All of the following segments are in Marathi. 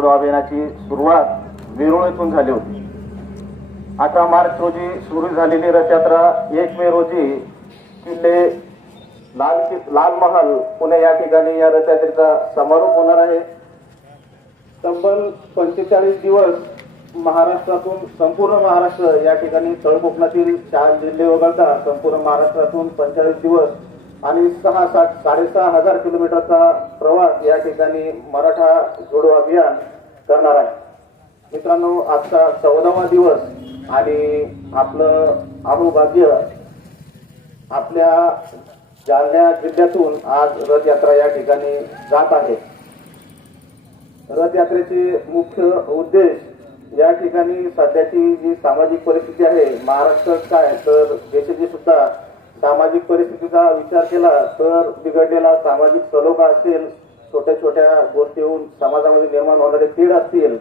जोडो अभियानाची सुरुवात वेरूळ येथून झाली होती. अठरा मार्च रोजी सुरू झालेली रथयात्रा एक मे रोजी किल्ले लाल कि- लाल महाल पुणे या ठिकाणी या रथयात्रेचा समारोप होणार आहे. तब्बल पंचेचाळीस दिवस महाराष्ट्रातून संपूर्ण महाराष्ट्र या ठिकाणी तळकोकणातील चार जिल्हे वगळता संपूर्ण महाराष्ट्रातून पंचेचाळीस दिवस आणि सहा सात साडेसहा हजार किलोमीटरचा प्रवास या ठिकाणी मराठा जोडो अभियान करणार आहे. मित्रांनो आजचा चौदावा दिवस आणि आपलं अनुभाग्य आपल्या जालन्या जिल्ह्यातून आज रथयात्रा या ठिकाणी जात आहे. रथयात्रेचे मुख्य उद्देश या ठिकाणी सध्याची जी सामाजिक परिस्थिती आहे महाराष्ट्रात काय तर देशाची सुद्धा सामाजिक परिस्थितीचा विचार केला तर बिघडलेला सामाजिक सलोखा असेल छोट्या छोट्या गोष्टीहून समाजामध्ये निर्माण होणारे तीड असतील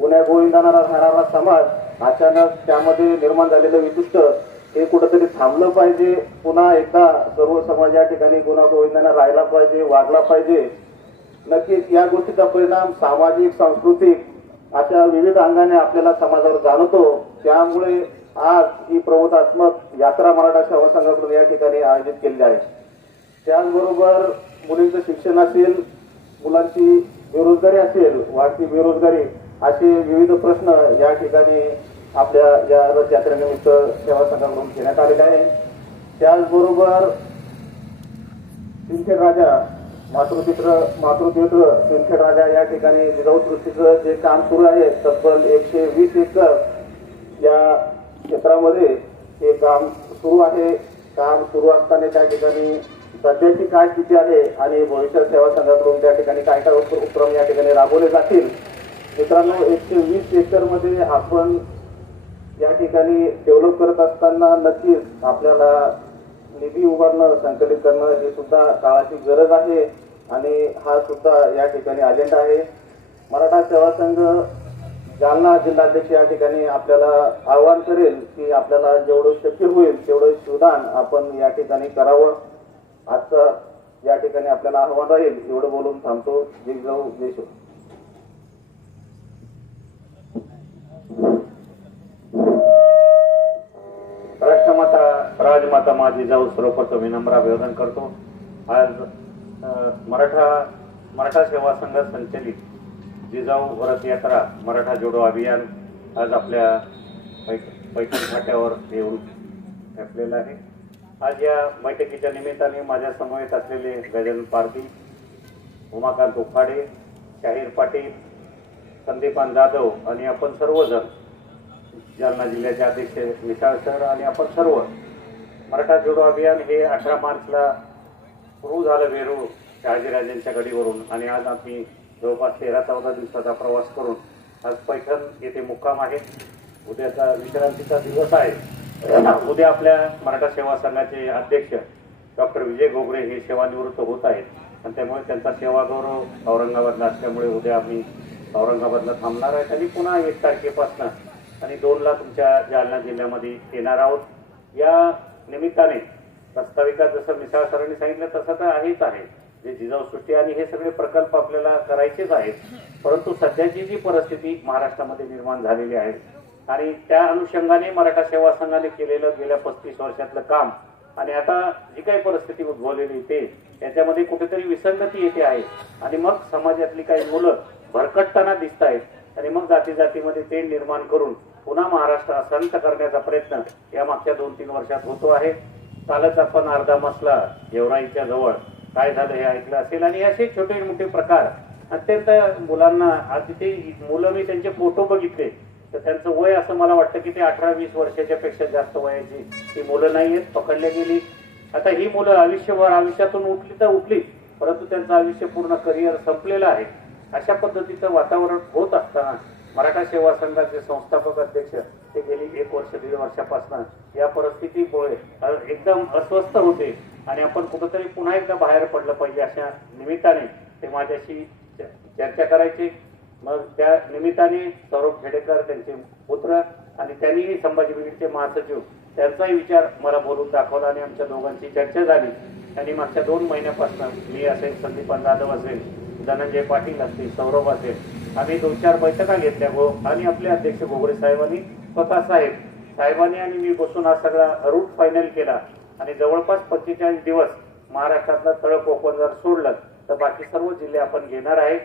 गुन्ह्या गोविंदाना राहणारा समाज अचानक त्यामध्ये निर्माण झालेलं विशिष्ट हे कुठंतरी थांबलं पाहिजे. पुन्हा एकदा सर्व समाज या ठिकाणी गुन्हा गोविंदाना राहिला पाहिजे वागला पाहिजे. नक्कीच या गोष्टीचा परिणाम सामाजिक सांस्कृतिक अशा विविध अंगाने आपल्याला समाजावर जाणवतो. त्यामुळे आज ही प्रबोधात्मक यात्रा मराठा सेवा संघाकडून या ठिकाणी आयोजित केलेली आहे. त्याचबरोबर मुलींचं शिक्षण असेल मुलांची बेरोजगारी असेल वाढती बेरोजगारी असे विविध प्रश्न या ठिकाणी आपल्या या रथयात्रेनिमित्त सेवा संघाकडून घेण्यात आलेले आहे. त्याचबरोबर सिंदखेड राजा मातृपित्र मातृपित्र सिंदखेड राजा या ठिकाणी जिजाऊ सृष्टीचं जे काम सुरू आहे तब्बल एकशे वीस एकर या क्षेत्रामध्ये हे काम सुरू आहे. काम सुरू असताना त्या ठिकाणी सध्याची काय स्थिती आहे आणि भविष्य सेवा संघाकडून त्या ठिकाणी काय काय उपक्रम या ठिकाणी राबवले जातील? मित्रांनो एकशे वीस एकरमध्ये आपण या ठिकाणी डेव्हलप करत असताना नक्कीच आपल्याला निधी उभारणं संकलित करणं हे सुद्धा काळाची गरज आहे आणि हा सुद्धा या ठिकाणी अजेंडा आहे. मराठा सेवा संघ जालना जिल्हाध्यक्ष या ठिकाणी आपल्याला आवाहन करेल की आपल्याला जेवढं शक्य होईल तेवढं शिवदान आपण या ठिकाणी करावं. आजचं या ठिकाणी आपल्याला आव्हान राहील एवढं बोलून थांबतो. जय जाऊ जय शिव. राष्ट्रमाता राजमाता माझी जाऊ सर्वप्रथम विनम्र अभिवादन करतो. आज मराठा मराठा सेवा संघ संचलित जिजाऊ व्रत यात्रा मराठा जोडो अभियान आज आपल्या पैठण फाट्यावर येऊन ठेपलेलं आहे. आज या बैठकीच्या निमित्ताने माझ्या समवेत असलेले गजानन पारधी उमाकांत उफाडे शाहीर पाटील संदीपान जाधव आणि आपण सर्वजण जालना जिल्ह्याचे अध्यक्ष मिसाळ सर आणि आपण सर्व मराठा जोडो अभियान हे अठरा मार्चला सुरू झालं वेरूळ शहाजीराजांच्या गडीवरून आणि आज आम्ही जवळपास तेरा चौदा दिवसाचा प्रवास करून आज पैठण येथे मुक्काम आहे. उद्याचा विश्रांतीचा दिवस आहे. उद्या आपल्या मराठा सेवा संघाचे अध्यक्ष डॉक्टर विजय घोगरे हे सेवानिवृत्त होत आहेत. आणि त्यामुळे त्यांचा सेवा गौरव औरंगाबादला असल्यामुळे उद्या आम्ही औरंगाबादला थांबणार आहेत आणि पुन्हा एक तारखेपासून आणि दोनला तुमच्या जालना जिल्ह्यामध्ये येणार आहोत. या निमित्ताने प्रस्ताविका जसं मिसाळ सरांनी सांगितलं तसं तर आहेच आहे. जे जिजाऊसृष्टी आणि हे सगळे प्रकल्प आपल्याला करायचेच आहेत. परंतु सध्याची जी परिस्थिती महाराष्ट्रामध्ये निर्माण झालेली आहे आणि त्या अनुषंगाने मराठा सेवा संघाने केलेलं गेल्या पस्तीस वर्षातलं काम. आणि आता जी काही परिस्थिती उद्भवलेली ते त्याच्यामध्ये कुठेतरी विसंगती येते आहे. आणि मग समाजातली काही मुलं भरकटताना दिसत आहेत. आणि मग जाती जातीमध्ये ते निर्माण करून पुन्हा महाराष्ट्र अशांत करण्याचा प्रयत्न या मागच्या दोन तीन वर्षात होतो आहे. कालच आपण अर्धा मसला गेवराईच्या जवळ. काय झालं हे ऐकलं असेल? आणि असे छोटे मोठे प्रकार. अत्यंत मुलांना आज तिथे मुलं मी त्यांचे फोटो बघितले. तर त्यांचं वय असं मला वाटतं की ते अठरा वीस वर्षाच्या पेक्षा जास्त वयाची ती मुलं नाही आहेत पकडल्या गेली. आता ही मुलं आयुष्यभर आयुष्यातून उठली तर उठली परंतु त्यांचं आयुष्य पूर्ण करिअर संपलेलं आहे. अशा पद्धतीचं वातावरण होत असताना मराठा सेवा संघाचे संस्थापक अध्यक्ष ते गेली एक वर्ष दीड वर्षापासून या परिस्थितीमुळे एकदम अस्वस्थ होते. आणि आपण कुठंतरी पुन्हा एकदा बाहेर पडलं पाहिजे अशा निमित्ताने ते माझ्याशी च- चर्चा करायचे. मग त्या निमित्ताने सौरभ खेडेकर त्यांचे पुत्र आणि त्यांनीही संभाजी ब्रिगेडचे महासचिव त्यांचाही विचार मला बोलून दाखवला आणि आमच्या दोघांची चर्चा झाली. आणि मागच्या दोन महिन्यापासून मी असेल संदीपान जाधव असेल धनंजय पाटील असतील सौरभ असेल आम्ही दोन चार बैठका घेतल्या गो आणि आपले अध्यक्ष घोगरे साहेबांनी स्वतः साहेब साहेबांनी आणि मी बसून हा सगळा रूट फायनल केला. आणि जवळपास पंचेचाळीस दिवस महाराष्ट्रातलं तळ कोकण जर सोडलं तर बाकी सर्व जिल्हे आपण घेणार आहे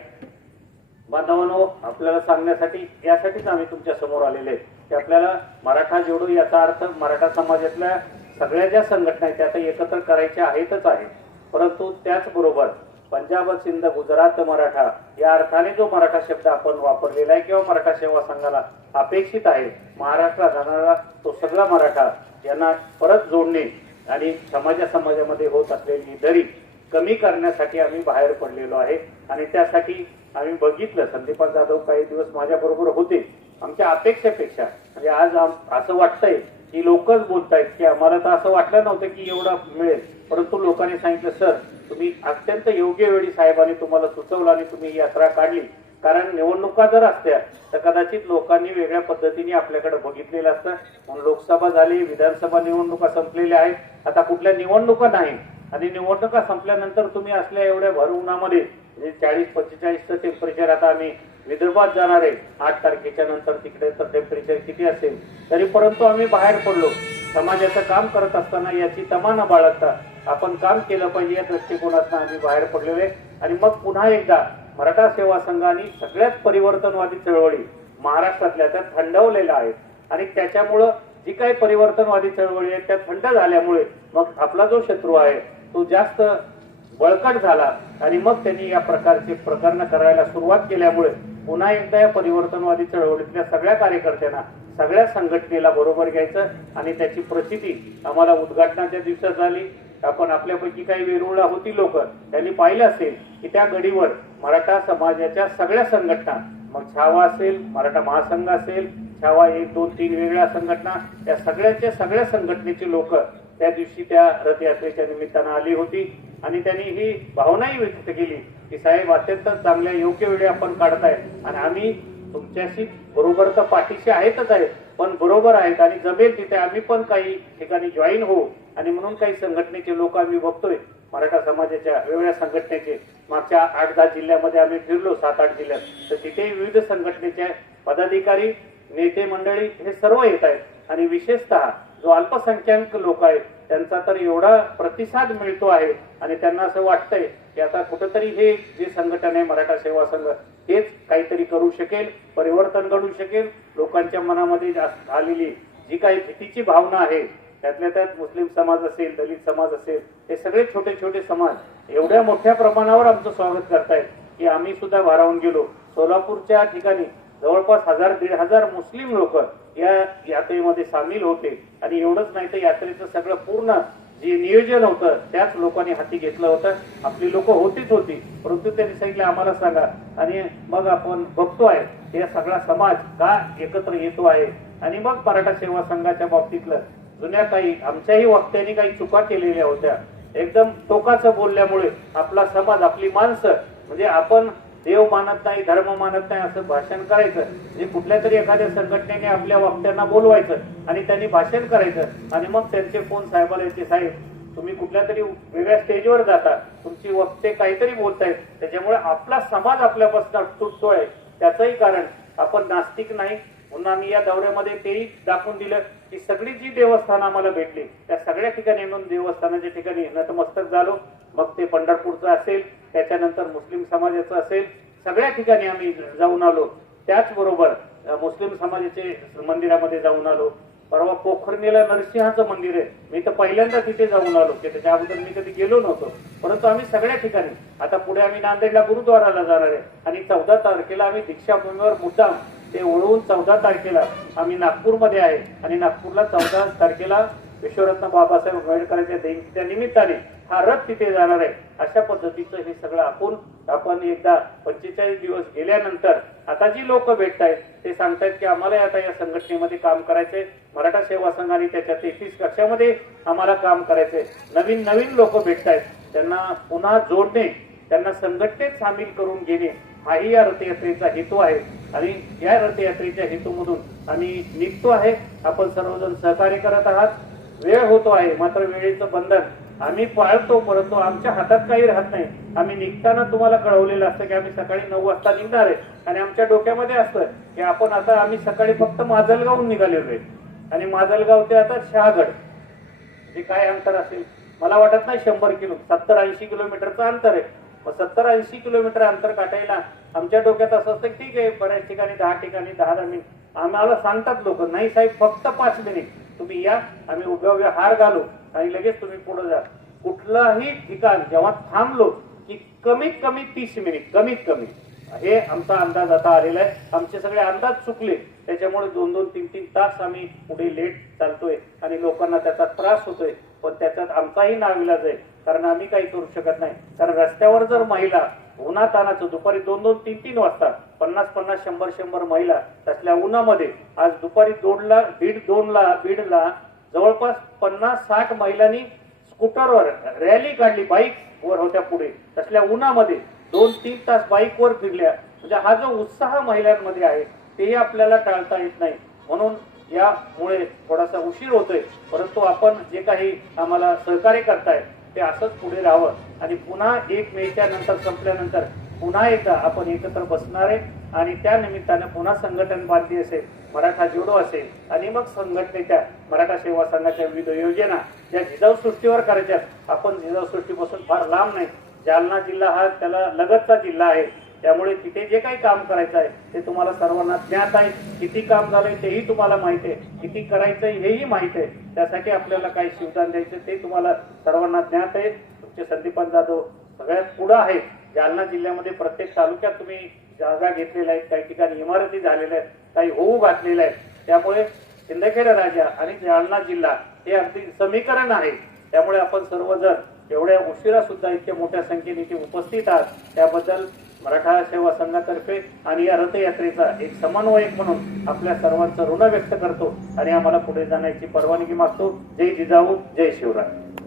बांधवांनो आपल्याला सांगण्यासाठी यासाठीच आम्ही तुमच्यासमोर आलेले आहे की आपल्याला मराठा जोडो याचा अर्थ मराठा समाजातल्या सगळ्या ज्या संघटना आहेत त्या आता एकत्र करायच्या आहेतच आहे परंतु त्याचबरोबर पंजाब सिंध गुजरात मराठा या अर्थाने जो मराठा शब्द आपण वापरलेला आहे किंवा मराठा सेवा संघाला अपेक्षित आहे महाराष्ट्रात जाणारा तो सगळा मराठा यांना परत जोडणे आणि समाजा समाजामध्ये होत असलेली दरी कमी करण्यासाठी आम्ही बाहेर पडलेलो आहे. आणि त्यासाठी आम्ही बघितलं संदीपान जाधव काही दिवस माझ्याबरोबर होते आमच्या अपेक्षेपेक्षा. म्हणजे आज आम- असं वाटतंय की लोकच बोलतायत की आम्हाला तर असं वाटलं नव्हतं की एवढं मिळेल. परंतु लोकांनी सांगितलं सर तुम्ही अत्यंत योग्य वेळी साहेबांनी तुम्हाला सुचवलं आणि तुम्ही ही यात्रा काढली. कारण निवडणुका जर असत्या तर कदाचित लोकांनी वेगळ्या पद्धतीने आपल्याकडे बघितलेलं असतं. म्हणून लोकसभा झाली विधानसभा निवडणुका संपलेल्या आहेत. आता कुठल्या निवडणुका नाही आणि निवडणुका संपल्यानंतर तुम्ही असल्या एवढ्या भर उन्हामध्ये म्हणजे चाळीस पंचेचाळीसचं टेम्परेचर आता आम्ही विदर्भात जाणार आहे. आठ तारखेच्या नंतर तिकडे तर टेम्परेचर किती असेल? तरी परंतु आम्ही बाहेर पडलो. समाजाचं काम करत असताना याची तमा बाळगता आपण काम केलं पाहिजे या दृष्टिकोनातून आम्ही बाहेर पडलेलो आहे. आणि मग पुन्हा एकदा मराठा सेवा संघाने सगळ्याच परिवर्तनवादी चळवळी महाराष्ट्रातल्या त्या थंडवलेल्या आहेत. आणि त्याच्यामुळं जी काही परिवर्तनवादी चळवळी आहेत त्या थंड झाल्यामुळे मग आपला जो शत्रू आहे तो जास्त बळकट झाला आणि मग त्यांनी या प्रकारचे प्रकरण करायला सुरुवात केल्यामुळे पुन्हा एकदा या परिवर्तनवादी चळवळीतल्या सगळ्या कार्यकर्त्यांना सगळ्या संघटनेला बरोबर घ्यायचं आणि त्याची प्रचिती आम्हाला उद्घाटनाच्या दिवसात झाली. आपण आपल्यापैकी काही वेरुळ होती लोक त्यांनी पाहिलं असेल की त्या गडीवर मराठा समाजाच्या सगळ्या संघटना मग छावा असेल मराठा महासंघ असेल छावा एक दोन तीन वेगळ्या संघटना या सगळ्याच्या सगळ्या संघटनेचे लोक त्या दिवशी त्या रथयात्रेच्या निमित्तानं आली होती आणि त्यांनी ही भावनाही व्यक्त केली की साहेब अत्यंत चांगल्या योग्य वेळी आपण काढताय आणि आम्ही तुमच्याशी बरोबर तर पाठीशी आहेतच आहे पण बरोबर आहेत आणि जमेल तिथे आम्ही पण काही ठिकाणी जॉईन होऊ. आणि म्हणून काही संघटनेचे लोक आम्ही बघतोय. मराठा समाजाच्या वेगवेगळ्या संघटनेचे. मागच्या आठ दहा जिल्ह्यामध्ये आम्ही फिरलो सात आठ जिल्ह्यात. तर तिथेही विविध संघटनेचे पदाधिकारी नेते मंडळी हे सर्व येत आहेत. आणि विशेषतः जो अल्पसंख्याक लोक आहेत त्यांचा तर एवढा प्रतिसाद मिळतो आहे आणि त्यांना असं वाटतंय की आता कुठंतरी हे जे संघटन आहे मराठा सेवा संघ हेच काहीतरी करू शकेल परिवर्तन घडू शकेल. लोकांच्या मनामध्ये जास्त आलेली जी काही भीतीची भावना आहे त्यातल्या त्यात मुस्लिम समाज असेल दलित समाज असेल हे सगळे छोटे छोटे समाज एवढ्या मोठ्या प्रमाणावर आमचं स्वागत करतायत की आम्ही सुद्धा भारावून गेलो. सोलापूरच्या ठिकाणी जवळपास हजार दीड हजार मुस्लिम लोक या यात्रेमध्ये सामील होते. आणि एवढंच नाही तर यात्रेचं सगळं पूर्ण जे नियोजन होतं त्याच लोकांनी हाती घेतलं होतं. आपली लोक होतीच होती परंतु त्यांनी सांगितलं आम्हाला सांगा. आणि मग आपण बघतो आहे हे सगळा समाज का एकत्र येतो आहे? आणि मग मराठा सेवा संघाच्या बाबतीतलं जुन्या काही आमच्याही वक्त्यांनी काही चुका केलेल्या होत्या. एकदम टोकाचं बोलल्यामुळे आपला समाज आपली माणसं म्हणजे आपण देव मानत नाही धर्म मानत नाही असं भाषण करायचं. म्हणजे कुठल्या तरी एखाद्या संघटनेने आपल्या वक्त्यांना बोलवायचं आणि त्यांनी भाषण करायचं आणि मग त्यांचे फोन साहेबाला येते साहेब तुम्ही कुठल्या तरी वेगळ्या स्टेजवर जाता. तुमची वक्ते काहीतरी बोलतायत. त्याच्यामुळे आपला समाज आपल्यापासून तुटतोय. त्याचंही कारण आपण नास्तिक नाही. पुन्हा मी या दौऱ्यामध्ये तेही दाखवून दिलं की सगळी जी देवस्थानं आम्हाला भेटली त्या सगळ्या ठिकाणी म्हणून देवस्थानाच्या ठिकाणी नतमस्तक झालो. मग ते पंढरपूरचं असेल त्याच्यानंतर मुस्लिम समाजाचं असेल सगळ्या ठिकाणी आम्ही जाऊन आलो. त्याचबरोबर मुस्लिम समाजाचे मंदिरामध्ये जाऊन आलो. परवा पोखरणीला नरसिंहाचं मंदिर आहे. मी तर पहिल्यांदा तिथे जाऊन आलो की त्याच्या अगोदर मी कधी गेलो नव्हतो. परंतु आम्ही सगळ्या ठिकाणी आता पुढे आम्ही नांदेडला गुरुद्वाराला जाणार आहे. आणि चौदा तारखेला आम्ही दीक्षाभूमीवर मुद्दाम ते ओळवून चौदा तारखेला आम्ही नागपूरमध्ये आहे. आणि नागपूरला चौदा तारखेला विश्वरत्न बाबासाहेब आंबेडकरांच्या जयंतीच्या निमित्ताने हा रथ तिथे जाणार आहे. अशा पद्धतीचं हे सगळं आपण आपण एकदा पंचेचाळीस दिवस गेल्यानंतर आता जी लोक भेटत आहेत ते सांगतायत की आम्हाला आता या संघटनेमध्ये काम करायचंय. मराठा सेवा संघ आणि त्याच्या तेहतीस कक्षामध्ये आम्हाला काम करायचंय. नवीन नवीन लोक भेटत आहेत त्यांना पुन्हा जोडणे त्यांना संघटनेत सामील करून घेणे हाही या रथयात्रेचा हेतू आहे. आणि या रथयात्रेच्या हेतूमधून आम्ही निघतो आहे. आपण सर्वजण सहकार्य करत आहात. वेळ होतो आहे मात्र वेळेचं बंधन आम्ही पाळतो परंतु आमच्या हातात काही राहत नाही. आम्ही निघताना तुम्हाला कळवलेलं असतं की आम्ही सकाळी नऊ वाजता निघणार आहे. आणि आमच्या डोक्यामध्ये असतं की आपण आता आम्ही सकाळी फक्त माजलगावहून निघालेलो आहे. आणि माजलगाव ते आता शहागड. हे काय अंतर असेल? मला वाटत नाही शंभर किलो सत्तर ऐंशी किलोमीटरचं अंतर आहे. मग सत्तर ऐंशी किलोमीटर अंतर काटायला आमच्या डोक्यात असं असतं की ठीक आहे बऱ्याच ठिकाणी दहा ठिकाणी दहा दहा मिनिट. आम्हाला सांगतात लोक नाही साहेब फक्त पाच मिनिट. तुम्ही या आम्ही उभ्या उभ्या हार घालू. आणि लगेच तुम्ही पुढे जा. कुठलंही ठिकाण जेव्हा थांबलो की कमीत कमी तीस मिनिट कमीत कमी. हे आमचा अंदाज आता आलेला आहे. आमचे सगळे अंदाज चुकले. त्याच्यामुळे दोन दोन तीन तीन तास आम्ही पुढे लेट चालतोय आणि लोकांना त्याचा त्रास होतोय. पण त्याच्यात आमचाही नाविलाज आहे. कारण आम्ही काही करू शकत नाही. कारण रस्त्यावर जर महिला उन्हातानाचं दुपारी दोन दोन तीन तीन वाजता पन्नास पन्नास शंभर शंभर महिला त्यातल्या उन्हामध्ये आज दुपारी दोनला दीड दोनला बीडला जवळपास पन्नास साठ महिलांनी स्कूटरवर रॅली काढली बाईक वर होत्या पुढे. तसल्या उन्हामध्ये दोन तीन तास बाईक वर फिरल्या. म्हणजे हा जो उत्साह महिलांमध्ये आहे तेही आपल्याला टाळता येत नाही. म्हणून यामुळे थोडासा उशीर होतोय. परंतु आपण जे काही आम्हाला सहकार्य करताय ते असंच पुढे राहावं. आणि पुन्हा एक मेच्या नंतर संपल्यानंतर पुन्हा एकदा आपण एकत्र बसणार आहे. आणि त्या निमित्तानं पुन्हा संघटन बांधली असेल मराठा जोडो असेल आणि मग संघटनेच्या मराठा सेवा संघाच्या विविध योजना ज्या जिजाऊ सृष्टीवर करायच्या. आपण जिजाऊ सृष्टीपासून फार लांब नाही. जालना जिल्हा हा त्याला लगतचा जिल्हा आहे. त्यामुळे तिथे जे काही काम करायचं आहे ते तुम्हाला सर्वांना ज्ञात आहे. किती काम झालंय तेही तुम्हाला माहिती आहे. किती करायचंय हेही माहिती आहे. त्यासाठी आपल्याला काही शिवदान द्यायचं ते तुम्हाला सर्वांना ज्ञात आहे. तुमचे संदीपान जाधव सगळ्यात पुढं आहेत. जालना जिल्ह्यामध्ये प्रत्येक तालुक्यात तुम्ही जागा घेतलेल्या आहेत. काही ठिकाणी इमारती झालेल्या आहेत. काही होऊ घातलेलं आहेत त्यामुळे सिंदखेड राजा आणि जालना जिल्हा हे अगदी समीकरण आहे. त्यामुळे आपण सर्वजण एवढ्या उशिरा सुद्धा इतक्या मोठ्या संख्येने इथे उपस्थित आहात. त्याबद्दल मराठा सेवा संघातर्फे आणि या रथयात्रेचा एक समन्वयक म्हणून आपल्या सर्वांचं ऋण व्यक्त करतो. आणि आम्हाला पुढे जाण्याची परवानगी मागतो. जय जिजाऊ जय शिवराय.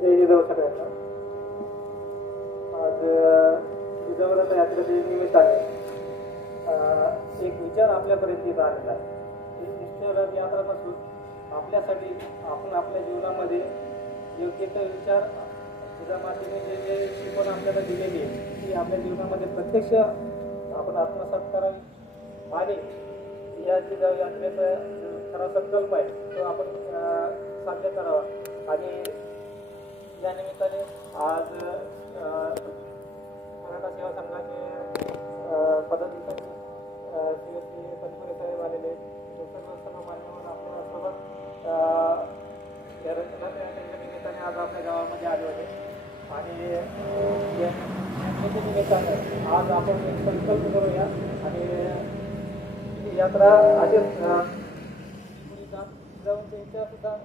जय जिजाऊ सगळ्यांना आज अ, यात्रेचे निमित्त आहे एक विचार आपल्यापर्यंत येत आलेला आहे ही यात्रापासून नसून आपल्यासाठी आपण आपल्या जीवनामध्ये योग्य ते विचार तुझ्या मातीने जे जे शिकवण आपल्याला दिलेली आहे ती आपल्या जीवनामध्ये प्रत्यक्ष आपण आत्मसात करावी आणि या जे यात्रेचा खरा संकल्प आहे तो आपण साध्य करावा. आणि या निमित्ताने आज मराठा सेवा संघाचे पदाधिकारी श्री श्री तनपुरे साहेब आलेले सर्व सर्व मान्यवर आपल्यासोबत या निमित्ताने आज आपल्या गावामध्ये आले होते आणि निमित्ताने आज आपण संकल्प करूया. आणि यात्रा असेच अ, पुढे जाऊन जाऊन त्यांच्या सुद्धा